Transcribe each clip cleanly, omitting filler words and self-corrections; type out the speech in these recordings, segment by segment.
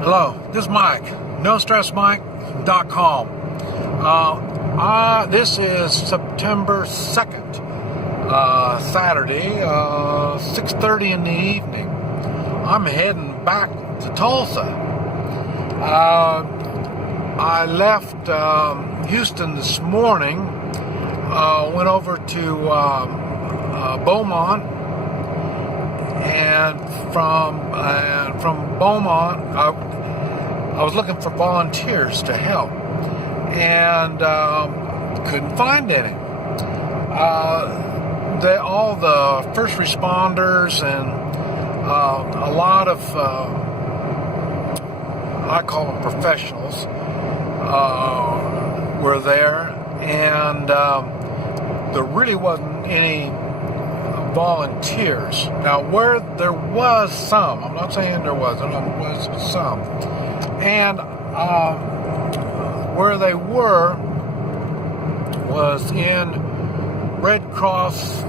Hello, this is Mike, NoStressMike.com. This is September 2nd, Saturday, 6:30 in the evening. I'm heading back to Tulsa. I left Houston this morning, went over to Beaumont, and from Beaumont, I was looking for volunteers to help, and couldn't find any. All the first responders and a lot of I call them professionals were there, and there really wasn't any volunteers. Now, where there was some, I'm not saying there wasn't, there was some, and where they were was in Red Cross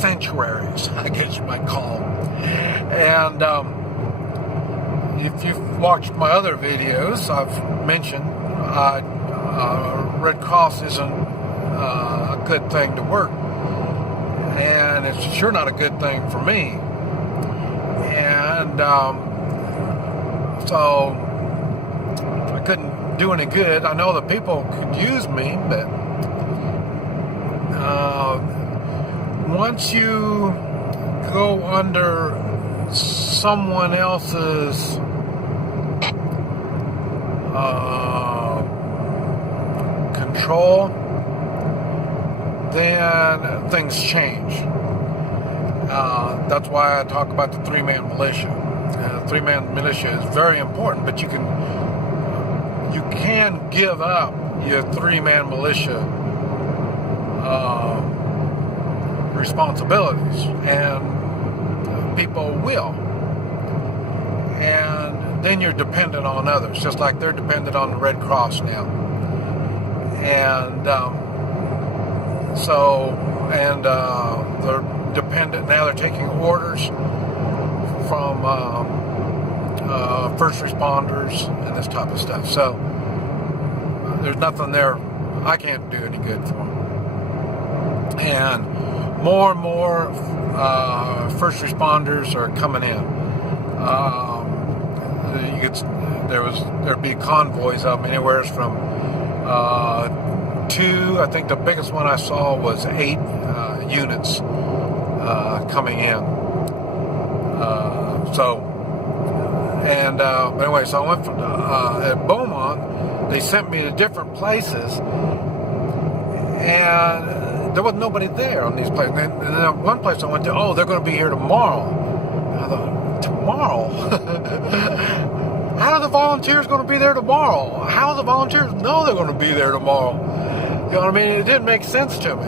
sanctuaries, I guess you might call them. And if you've watched my other videos, I've mentioned Red Cross isn't a good thing to work, and it's sure not a good thing for me. And so I couldn't do any good. I know the people could use me, but once you go under someone else's control, then things change. That's why I talk about the three-man militia. The three-man militia is very important, but you can give up your three-man militia responsibilities, and people will. And then you're dependent on others, just like they're dependent on the Red Cross now. And they're dependent now. They're taking orders from first responders and this type of stuff. So there's nothing there I can't do any good for them. And more first responders are coming in. There'd be convoys of them, anywhere from 2. I think the biggest one I saw was 8 units coming in. Anyway, so I went from at Beaumont. They sent me to different places, and there was nobody there on these places. And then one place I went to, they're going to be here tomorrow. And I thought, tomorrow? How are the volunteers going to be there tomorrow? How do the volunteers know they're going to be there tomorrow? You know what I mean? It didn't make sense to me.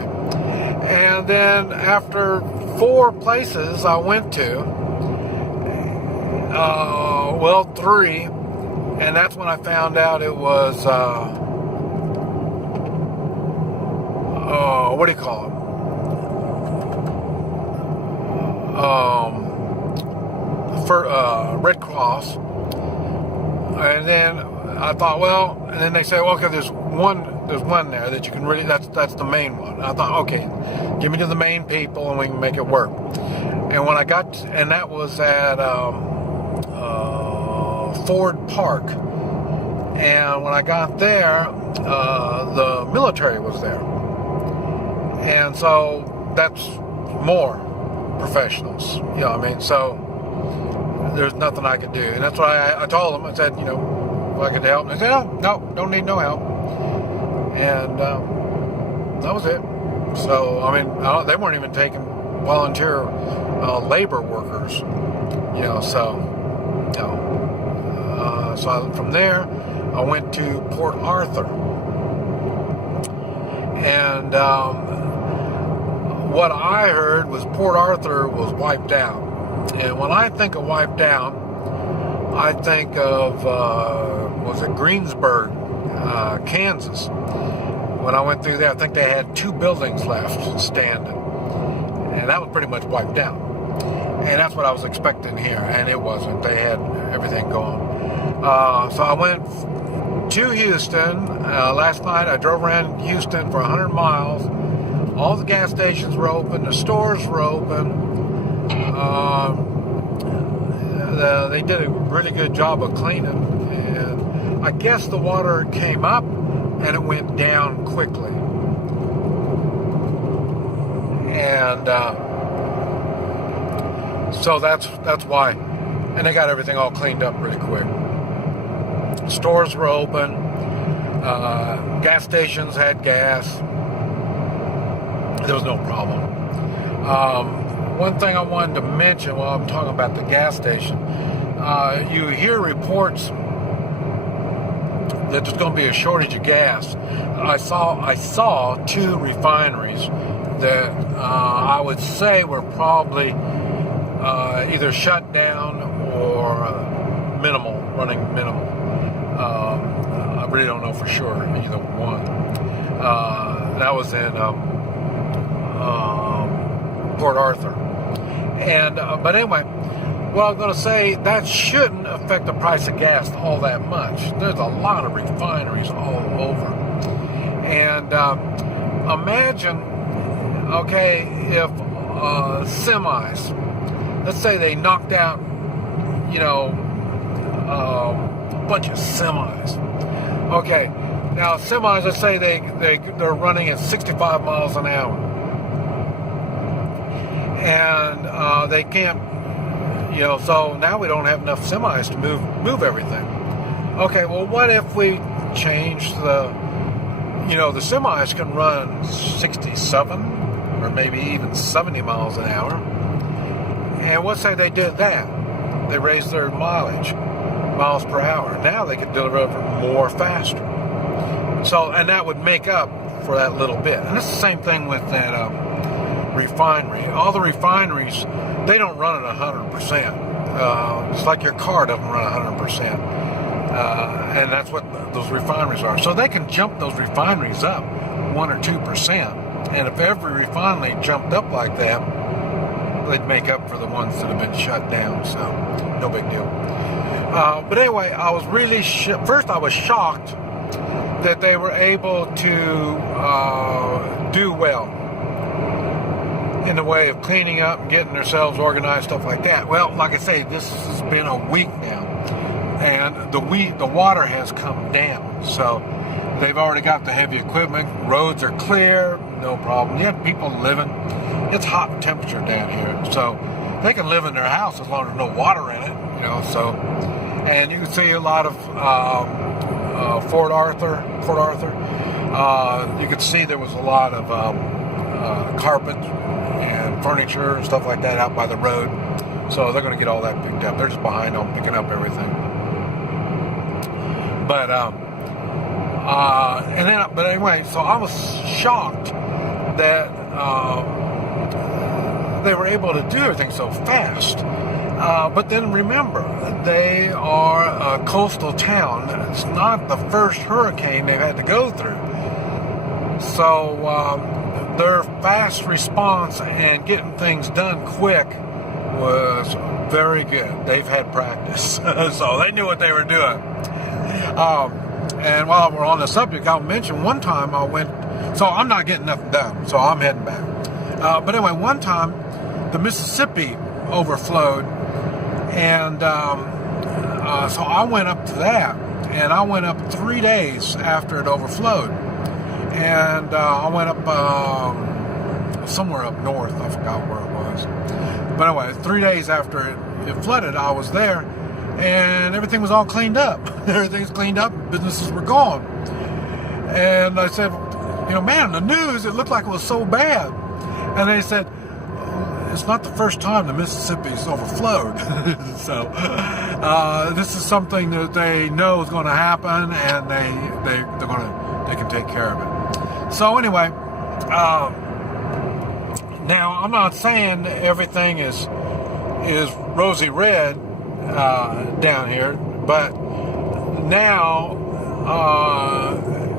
And then after 4 places I went to, 3, and that's when I found out it was, what do you call it? Red Cross. And then I thought, and then they say, okay, there's one there that you can really, that's the main one. I thought, okay, give me to the main people and we can make it work. And when I got, and that was at Ford Park. And when I got there, the military was there. And so that's more professionals, you know what I mean? So there's nothing I could do. And that's why I told them, I said, if I could help. And they said, no, don't need no help. And that was it. So, they weren't even taking volunteer labor workers, so from there, I went to Port Arthur. And what I heard was Port Arthur was wiped out. And when I think of wiped out, I think of, was it Greensburg, Kansas. When I went through there, I think they had 2 buildings left standing. And that was pretty much wiped out. And that's what I was expecting here, and it wasn't. They had everything going. So I went to Houston. Last night I drove around Houston for 100 miles. All the gas stations were open. The stores were open. They did a really good job of cleaning. And I guess the water came up and it went down quickly. And so that's why. And they got everything all cleaned up really quick. Stores were open. Gas stations had gas. There was no problem. One thing I wanted to mention while I'm talking about the gas station, you hear reports that there's going to be a shortage of gas. I saw 2 refineries that I would say were probably either shut down or running minimal. I really don't know for sure either one. That was in Port Arthur. And but anyway, what I'm going to say, that shouldn't affect the price of gas all that much. There's a lot of refineries all over. And imagine, okay, if semis, let's say they knocked out, a bunch of semis. Okay, now semis, let's say they're running at 65 miles an hour. And they can't, so now we don't have enough semis to move everything. Okay, well, what if we change the semis can run 67 or maybe even 70 miles an hour. And let's say they did that. They raised their miles per hour. Now they could deliver more faster. So, and that would make up for that little bit. And it's the same thing with that refinery. All the refineries, they don't run at 100%. It's like your car doesn't run 100%. And that's what those refineries are. So they can jump those refineries up 1 or 2%. And if every refinery jumped up like that, they'd make up for the ones that have been shut down. So no big deal. But anyway, I was really first I was shocked that they were able to do well in the way of cleaning up and getting themselves organized, stuff like that. Well, like I say, this has been a week now, and the water has come down. So they've already got the heavy equipment. Roads are clear, no problem. You have people living. It's hot temperature down here, so they can live in their house as long as there's no water in it. So, and you can see a lot of Port Arthur. You could see there was a lot of carpet and furniture and stuff like that out by the road. So they're going to get all that picked up. They're just behind on picking up everything. But anyway, so I was shocked that they were able to do everything so fast. But then remember, they are a coastal town. It's not the first hurricane they've had to go through. So their fast response and getting things done quick was very good. They've had practice. So they knew what they were doing. And while we're on the subject, I'll mention one time I went, so I'm not getting nothing done, so I'm heading back. But anyway, one time the Mississippi overflowed, and so I went up to that, and I went up 3 days after it overflowed. And I went up somewhere up north. I forgot where it was. But anyway, 3 days after it flooded, I was there, and everything was all cleaned up. Everything's cleaned up. Businesses were gone. And I said, man, the news, it looked like it was so bad. And they said, it's not the first time the Mississippi's overflowed. So this is something that they know is going to happen, and they can take care of it. So anyway, now I'm not saying everything is rosy red down here, but now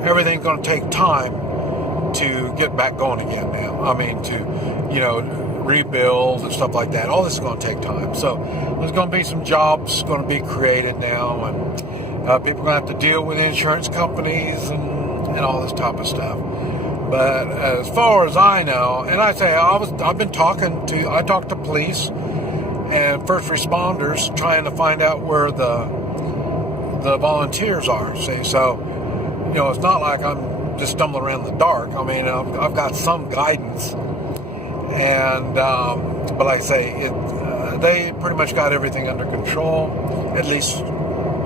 everything's going to take time to get back going again now. I mean, to rebuilds and stuff like that. All this is going to take time. So there's going to be some jobs going to be created now, and people are going to have to deal with insurance companies and all this type of stuff. But as far as I know, and I talked to police and first responders trying to find out where the volunteers are. See, so it's not like I'm just stumbling around in the dark. I mean, I've got some guidance, and but like I say, they pretty much got everything under control. At least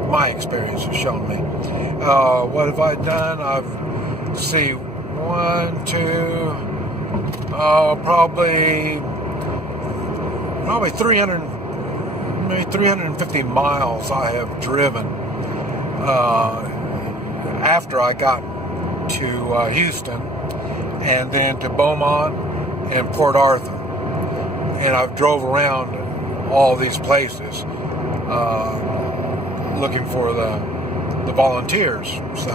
my experience has shown me. What have I done? I've see 1, 2, probably 300, maybe 350 miles I have driven after I got to Houston, and then to Beaumont and Port Arthur, and I've drove around all these places looking for the volunteers. So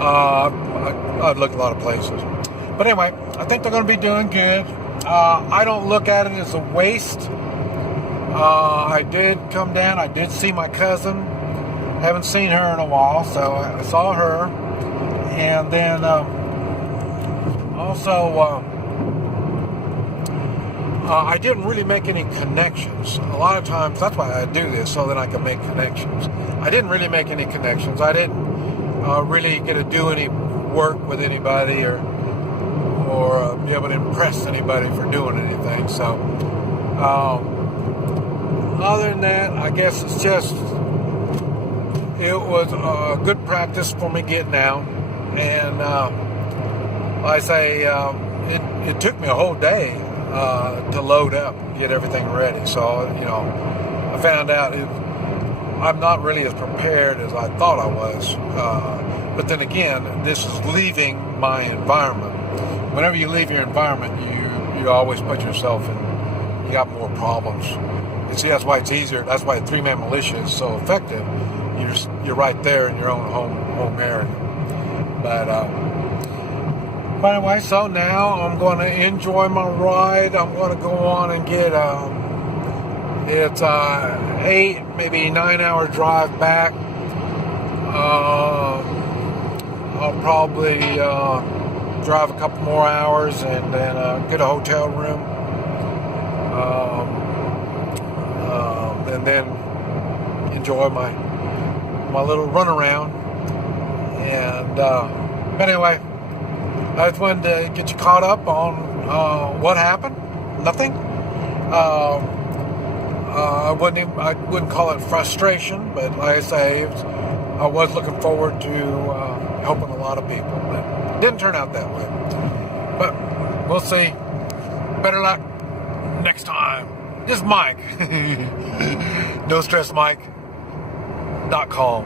I've looked at a lot of places, but anyway, I think they're going to be doing good. I don't look at it as a waste. I did come down. I did see my cousin. Haven't seen her in a while, so I saw her. And then also, I didn't really make any connections. A lot of times, that's why I do this, so that I can make connections. I didn't really make any connections. I didn't really get to do any work with anybody or be able to impress anybody for doing anything. So, other than that, I guess it's just, it was a good practice for me getting out. And like I say, it took me a whole day to load up and get everything ready. So, I found out I'm not really as prepared as I thought I was. But then again, this is leaving my environment. Whenever you leave your environment, you always put yourself in, you got more problems. And see, that's why it's easier. That's why a 3-man militia is so effective. You're right there in your own home area. But anyway, so now I'm going to enjoy my ride. I'm going to go on and get it's 8, maybe 9-hour drive back. I'll probably drive a couple more hours and then get a hotel room, and then enjoy my little run around. And but anyway, I just wanted to get you caught up on what happened. Nothing. I wouldn't call it frustration, but like I say, I was looking forward to helping a lot of people. But it didn't turn out that way. But we'll see. Better luck next time. This is Mike. NoStressMike.com.